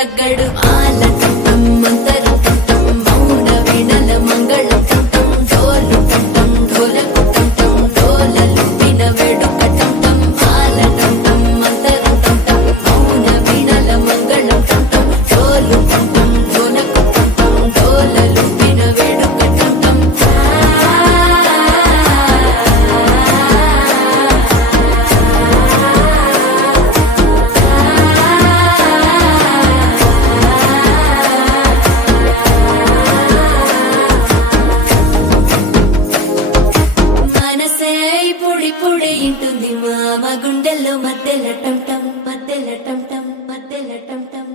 తగ్గడు ఆల టం మంతరం టం మౌన వీణల మంగళం టం డోలు టం ఢోలకు టం డోలలు విన వేడుక టం ఆల టం మంతరం టం మౌన వీణల మంగళం టం డోలు టం ఢోలకు టం డోలలు విన వేడుక టం మనసే పొడి పొడి ఇంటుంది మామ గుండెల్లో మధ్యల టం టం మధ్యల టం టం మధ్యల టం టం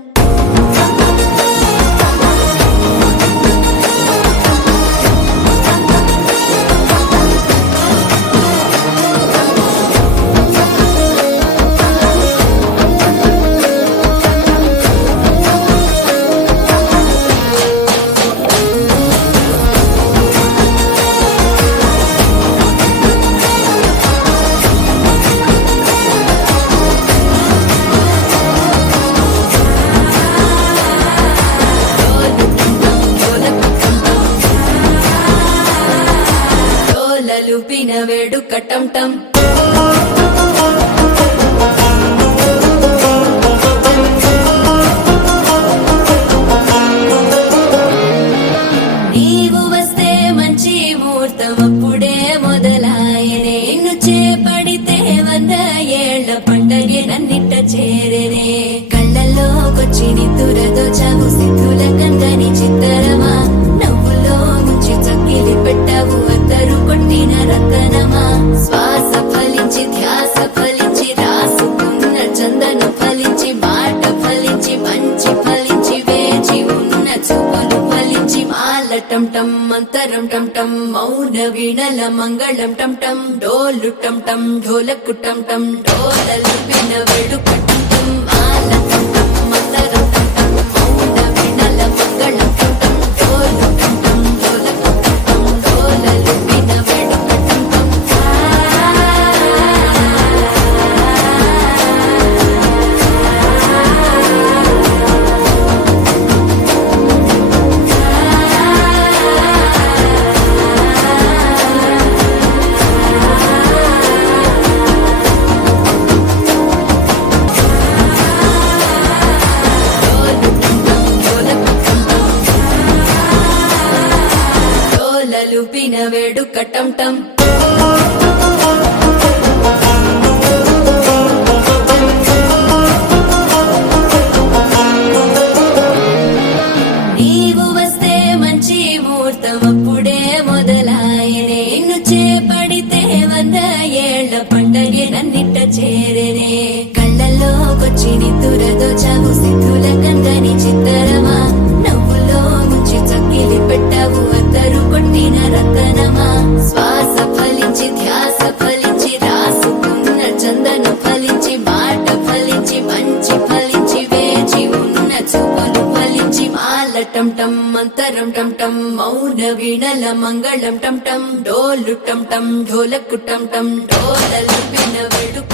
లుపిన వేడుక టం టం నీవు వస్తే మంచి ముహూర్తం అప్పుడే మొదలాయనే నిన్ను చేపడితే 100 ఏళ్ల పండగే నన్నిట్ట చేరేనే కళ్ళల్లోకొచ్చి నిద్దురదోచావు సిద్ధుల కందని చిత్తరమా నవ్వులో ముంచి చక్కిలి పెట్టావు అద్దరు కొట్టిన రతనమా శ్వాస ఫలించి ధ్యాస ఫలించి రాసుకున్న చందన ఫలించి మాట ఫలించి మంచి ఫలించి వేచి ఉన్న చూపులు ఫలించి మాల టం టం మంతరం టం టం మౌన వీణల మంగళం టం టం డోలు టం టం ఢోలకు టం టం డోలలు విన వేడుక టం టం మాల టం టం మంతరం టం టం మౌన వీణల మంగళం టం టం డోలు టం టం ఢోలకు టం టం డోలలు విన వేడుక టం టం లుపిన వేడుక టం టం నీవు వస్తే మంచి ముహూర్తం అప్పుడే మొదలాయనే నిన్ను చేపడితే 100 ఏళ్ల పండగే నన్నిట్ట చేరేనే కళ్ళల్లోకొచ్చి నిద్దురదోచావు సిద్ధుల కందని చిత్తరమా నవ్వులో ముంచి చక్కిలి పెట్టావు అద్దరు కొట్టిన రతనమా శ్వాస ఫలించి ధ్యాస ఫలించి రాసుకున్న చందన ఫలించి మాట ఫలించి మంచి ఫలించి వేచి ఉన్న చూపులు ఫలించి మాల టం టం మంతరం టం టం మౌన వీణల మంగళం టం టం డోలు టం టం ఢోలకు టం టం డోలలు విన వేడుక